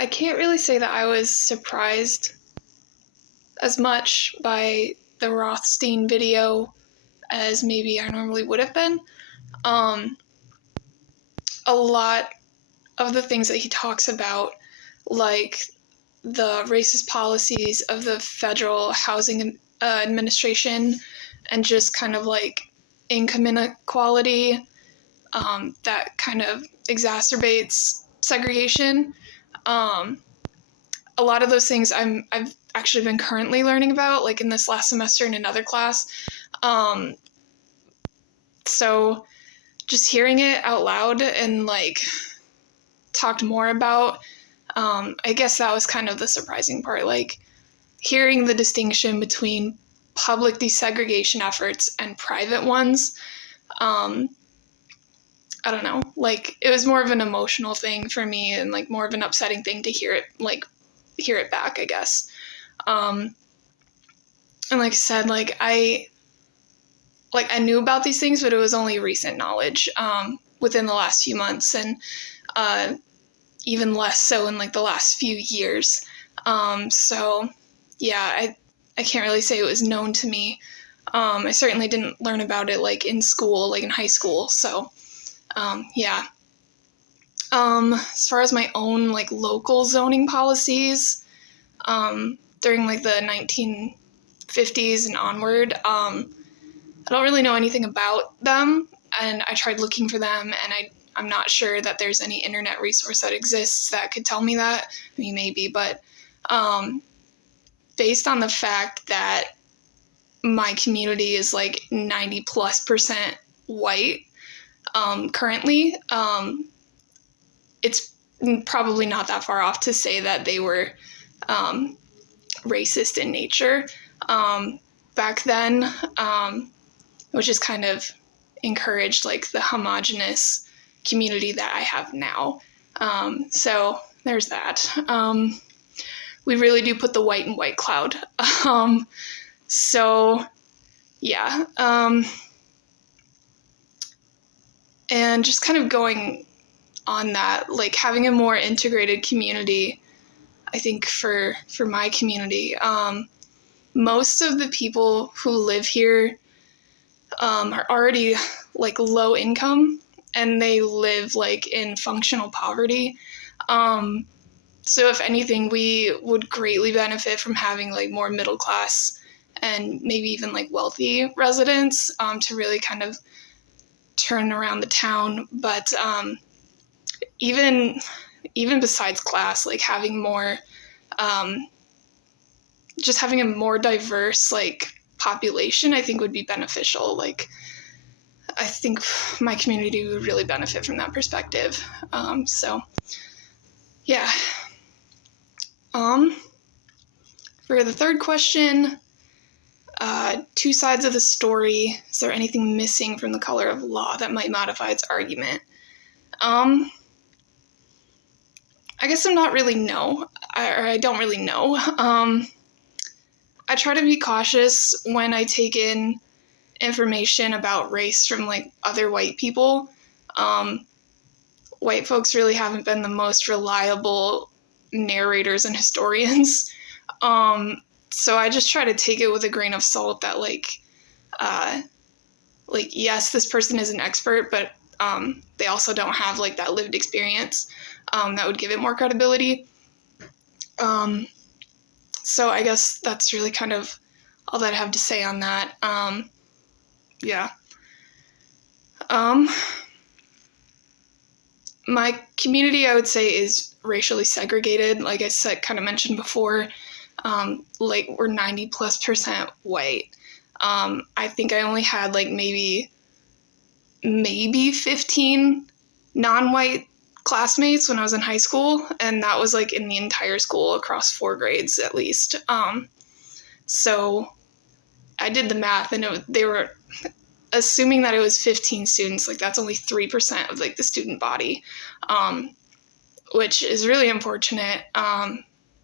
I can't really say that I was surprised as much by the Rothstein video as maybe I normally would have been. Um, a lot of the things that he talks about, like the racist policies of the federal housing administration and just kind of like income inequality, that kind of exacerbates segregation. Um, a lot of those things I've actually been currently learning about, like in this last semester in another class. Um, so just hearing it out loud and like talked more about, I guess that was kind of the surprising part, like hearing the distinction between public desegregation efforts and private ones. Um, I don't know, like it was more of an emotional thing for me and like more of an upsetting thing to hear it back, I guess. And like I said, I knew about these things, but it was only recent knowledge within the last few months, and even less so in like the last few years. So yeah, I can't really say it was known to me. I certainly didn't learn about it like in school, like in high school. So yeah. As far as my own like local zoning policies, during like the 1950s and onward, I don't really know anything about them, and I tried looking for them, and I'm not sure that there's any internet resource that exists that could tell me that. I mean, maybe, but based on the fact that my community is like 90+% white currently, it's probably not that far off to say that they were racist in nature back then, which is kind of encouraged like the homogenous community that I have now. So there's that. We really do put the white in white cloud. So yeah. And just kind of going on that, like having a more integrated community, I think for my community, most of the people who live here are already like low income, and they live like in functional poverty. So if anything, we would greatly benefit from having like more middle class and maybe even like wealthy residents to really kind of turn around the town. But even besides class, like having more, just having a more diverse like population, I think would be beneficial. Like I think my community would really benefit from that perspective. So yeah. For the third question, two sides of the story. Is there anything missing from the color of law that might modify its argument? I guess I don't really know. I try to be cautious when I take in information about race from like other white people. White folks really haven't been the most reliable narrators and historians. So I just try to take it with a grain of salt that like yes, this person is an expert, but they also don't have like that lived experience that would give it more credibility. So I guess that's really kind of all that I have to say on that. Yeah. My community, I would say, is racially segregated. Like I said, kind of mentioned before, like we're 90+% white. I think I only had like maybe 15 non-white classmates when I was in high school, and that was like in the entire school across 4 grades at least. So I did the math, and they were assuming that it was 15 students, like that's only 3% of like the student body, which is really unfortunate.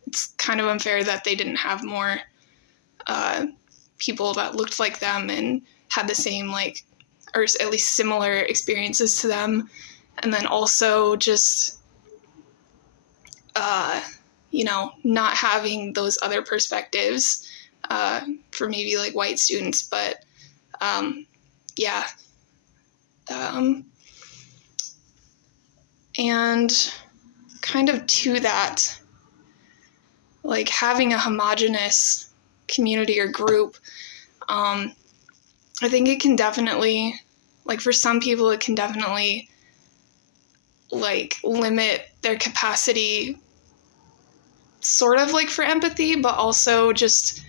It's kind of unfair that they didn't have more people that looked like them and had the same like, or at least similar experiences to them. And then also just not having those other perspectives for maybe like white students, but yeah. And kind of to that, like having a homogenous community or group, I think it can definitely, like for some people, it can definitely like limit their capacity sort of like for empathy, but also just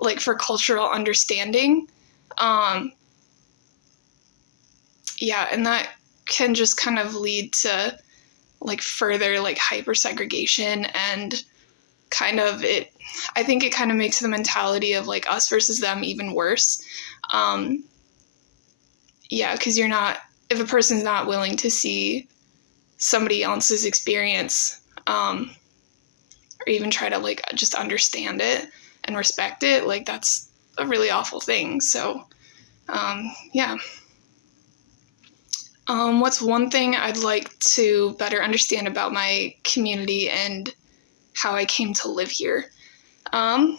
like for cultural understanding. Yeah, and that can just kind of lead to like further like hyper segregation and kind of it. I think it kind of makes the mentality of like us versus them even worse. Yeah, because if a person's not willing to see somebody else's experience, or even try to like just understand it and respect it, like that's a really awful thing. So, yeah. What's one thing I'd like to better understand about my community and how I came to live here? I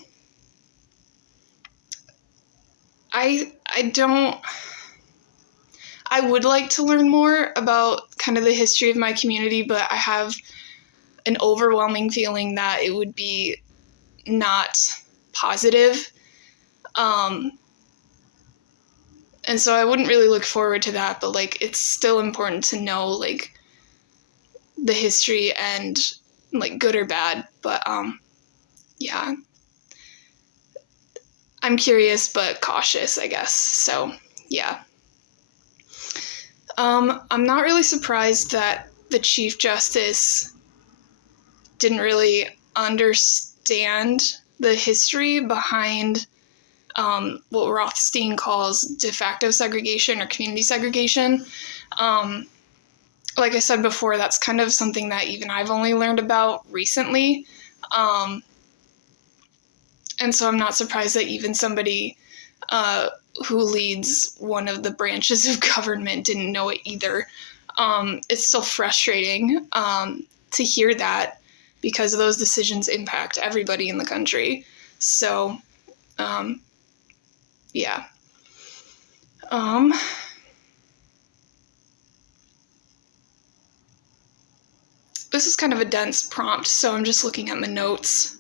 would like to learn more about kind of the history of my community, but I have an overwhelming feeling that it would be not positive. And so I wouldn't really look forward to that, but like it's still important to know like the history and like good or bad. But yeah. I'm curious but cautious, I guess. So, yeah. I'm not really surprised that the Chief Justice didn't really understand the history behind what Rothstein calls de facto segregation or community segregation. Like I said before, that's kind of something that even I've only learned about recently. And so I'm not surprised that even somebody who leads one of the branches of government didn't know it either. It's still frustrating to hear that because those decisions impact everybody in the country. So, yeah. This is kind of a dense prompt, so I'm just looking at my notes.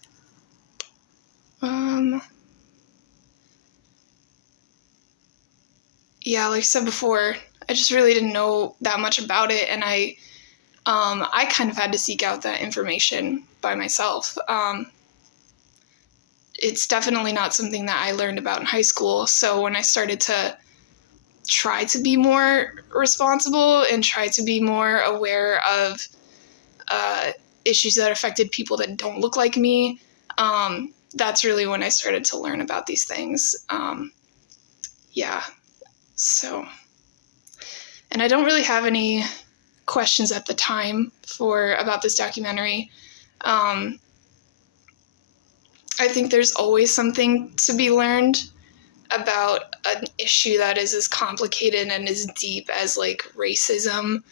Yeah, like I said before, I just really didn't know that much about it, and I kind of had to seek out that information by myself. It's definitely not something that I learned about in high school, so when I started to try to be more responsible and try to be more aware of issues that affected people that don't look like me, that's really when I started to learn about these things. Yeah, so, and I don't really have any questions at the time about this documentary. I think there's always something to be learned about an issue that is as complicated and as deep as like racism.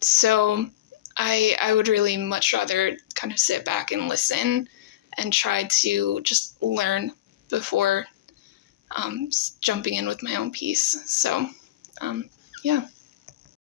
So I would really much rather kind of sit back and listen and try to just learn before jumping in with my own piece. So, yeah.